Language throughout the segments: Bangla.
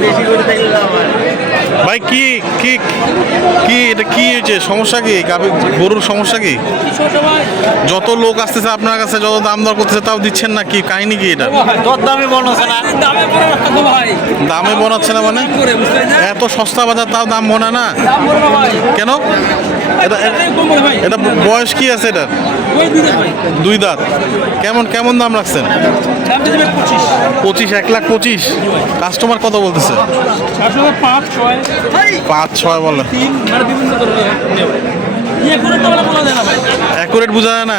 decir, ¿verdad? ভাই কি কি কি এটা কি হয়েছে? সমস্যা কি? গাভী গরুর সমস্যা কি? যত লোক আসতেছে আপনার কাছে যত দাম দর করতেছে তাও দিচ্ছেন না কি? কাহিনী কি এটা? দামে বনাচ্ছে না? দামে বানাচ্ছে মানে? এত সস্তা বাজার তাও দাম মনে না? কেন? এটা এটা বয়স কি আছে এটা দুই দাঁত। কেমন কেমন দাম রাখছেন? পঁচিশ এক লাখ পঁচিশ। কাস্টমার কত বলতেছে? পাঁচ ছয় বলে। মানে অ্যাকুরেট বোঝা যায় না।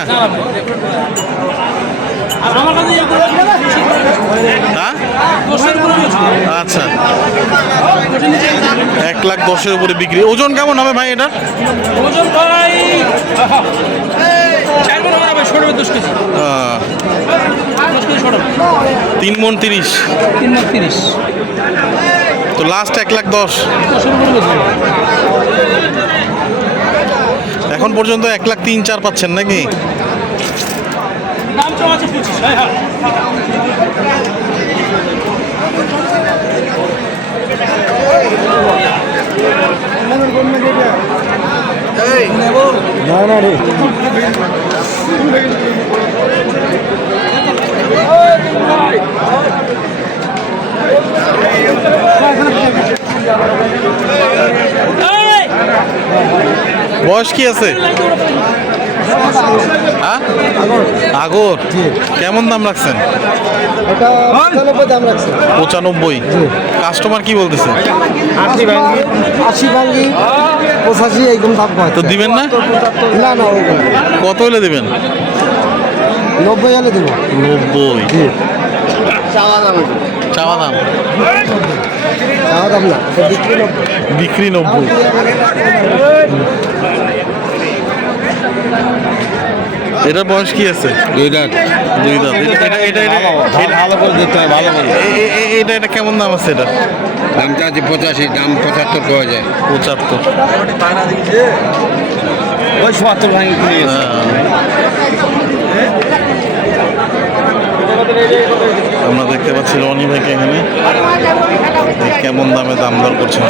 আচ্ছা। এক লাখ দশের উপরে বিক্রি। ওজন কেমন হবে ভাই এটা ওজন ভাই মনে তিন মন তিরিশ। তিন লাখ তিরিশ। তো লাস্ট এক লাখ দশ। এখন পর্যন্ত এক লাখ তিন চার পাচ্ছেন নাকি হ্যাঁ হ্যাঁ এই! বয়স কি আছে? হ্যাঁ আগর? কেমন দাম রাখছেন? এটা পঁচানব্বই। দাম রাখছে পঁচানব্বই কাস্টমার কি বলতেছে? আশি ভাঙ্গি আশি ভাঙ্গি পঁচাশি এইরকম দাম পায় তো দিবেন না? না না কত হলে দিবেন? নব্বই হলে দেবো। নব্বই। চাওয়া দাম চাওয়া দাম? চাওয়া দাম না বিক্রি নব্বই। এটার বয়স কি আছে? দুই দাঁত। দুই দাঁত। এটা এটা এটা এটা ভালো করে দিতে হয় ভালো করে এটা এটা কেমন দাম আছে এটা? দাম চাচ্ছি পঁচাশি দাম পঁচাত্তর পাওয়া যায়। পঁচাত্তর। ওই সত্তর ভাঙি কিনে আমরা দেখতে পাচ্ছি রনি ভাইকে এখানে কেমন দামে দাম দর করছেন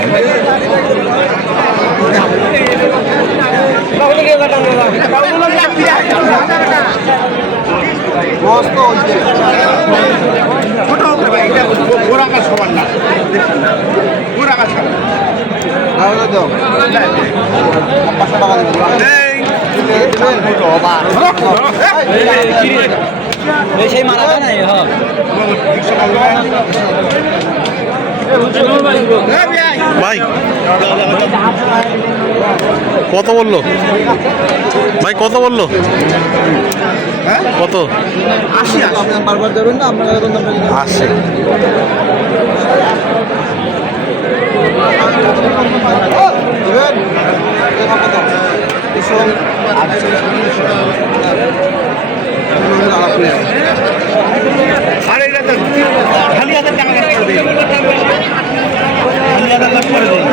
সেই মারা যায় না হ্যাঁ ভাই কত বলল? ভাই কত বলল? কত? আশি আশি। বারবার দেবেন না আপনার এরকম আশি। দেবেন আরে এটা তো খালি হাতে টাকা করে দিই খালি হাতে করে দিই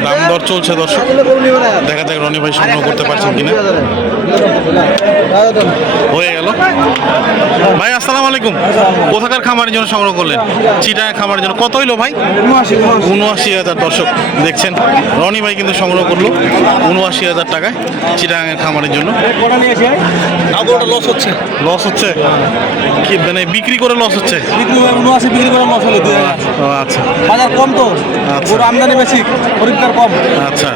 দাম দর চলছে দর্শক। দেখা যাক রনি ভাই সংগ্রহ করতে পারছেন কিনা। হয়ে গেল। ভাই আসসালামু আলাইকুম। কোথাকার খামারের জন্য সংগ্রহ করলেন? চিটা খামারের জন্য। কত হইল ভাই? উনআশি হাজার দর্শক দেখছেন। রনি ভাই কিন্তু সংগ্রহ করল উনআশি হাজার টাকায় চিটাগাঙের খামারের জন্য। লস হচ্ছে। লস হচ্ছে? কি মানে বিক্রি করে লস হচ্ছে? উনআশি বিক্রি করে লস হলো ও আচ্ছা। বাজার কম তো। আচ্ছা। আমদানি বেশি খরিদ্দার কম। আচ্ছা।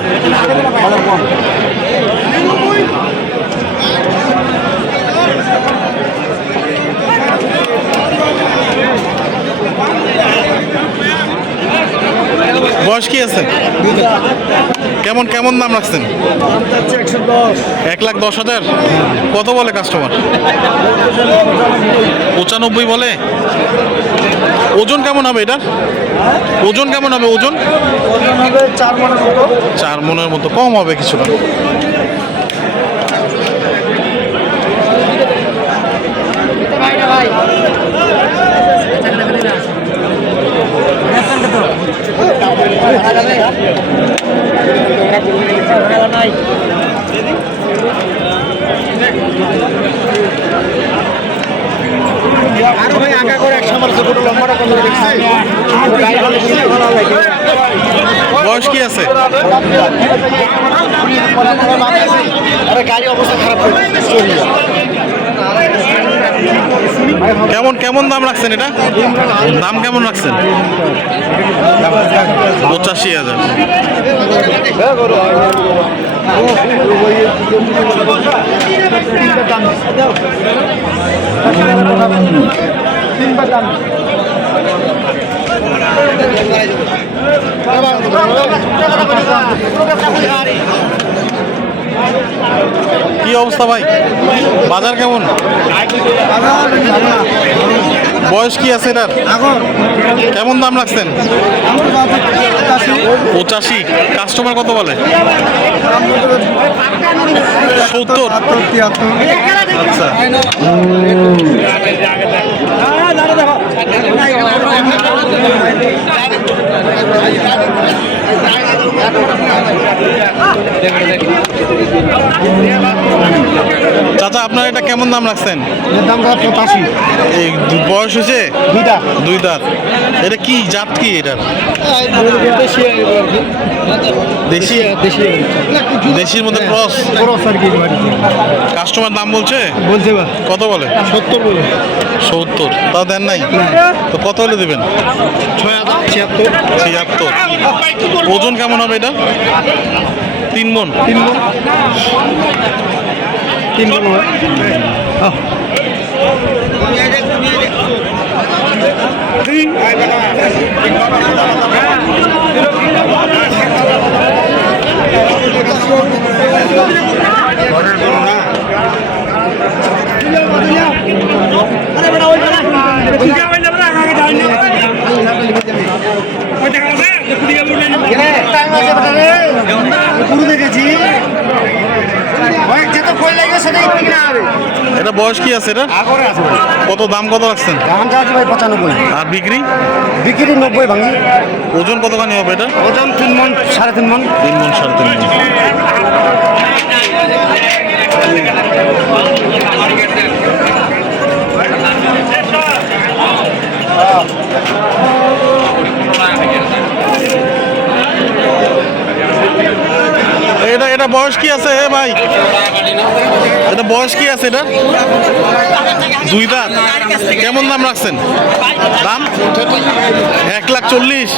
বাজার কম বয়স কি আছে? কেমন কেমন দাম রাখছেন? এক লাখ দশ হাজার? কত বলে কাস্টমার পঁচানব্বই বলে? ওজন কেমন হবে এটা ওজন কেমন হবে ওজন? চার মনের মতো, কম হবে কিছুটা। বয়স কি আছে? কেমন কেমন দাম রাখছেন এটা? দাম কেমন রাখছেন? পঁচাশি হাজার। কি অবস্থা ভাই? বাজার কেমন? বয়স কি আছে এটার? কেমন দাম রাখছেন? পঁচাশি। কাস্টমার কত বলে? সত্তর। আচ্ছা। দেখুন দেখুন চাচা আপনার এটা কেমন দাম রাখছেন? দাম পঁচাশি এই বয়স হয়েছে? দুইটা দুই দাঁত। এটা কি জাত কি এটার দেশি দেশির মধ্যে ক্রস? খরচ আর কি কাস্টমার দাম বলছে? বলছে কত বলে? সত্তর বলে। সত্তর। তাও দেন নাই? তো কত হলে দেবেন? ছিয়াত্তর। ছিয়াত্তর। ওজন কেমন হবে এটা? তিন মন? তিন মন। তিন মন হয় আহ। পুরো বয়স কি আছে এটা? আগরে আছে কত দাম কত রাখছেন? দামটা আছে ভাই পঁচানব্বই। আর বিক্রি? বিক্রি নব্বই ভাঙি। ওজন কতখানি হবে এটা? ওজন তিন মন সাড়ে তিন মন। তিন মন সাড়ে তিন মন। এটা বয়স কি আছে হে ভাই? এটা বয়স কি আছে এটা? দুই দাঁত। কেমন দাম রাখছেন? দাম? এক লাখ চল্লিশ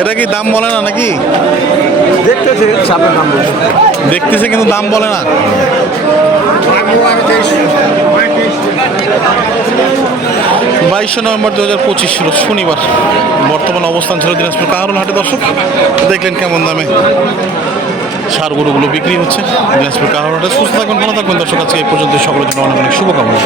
এটা কি দাম বলে না নাকি? দেখতেছে সাপের দাম দেখতেছে কিন্তু দাম বলে না। বাইশে নভেম্বর দু হাজার পঁচিশ ছিল শনিবার। বর্তমান অবস্থান ছিল দিনাজপুর কাহারুল হাটে। দর্শক দেখলেন কেমন দামে সার গরুগুলো বিক্রি হচ্ছে। দিনাজপুর কাহারুল হাটে। সুস্থ থাকবেন ভালো থাকবেন দর্শক আজকে এই পর্যন্ত সকলের জন্য অনেক অনেক শুভকামনা।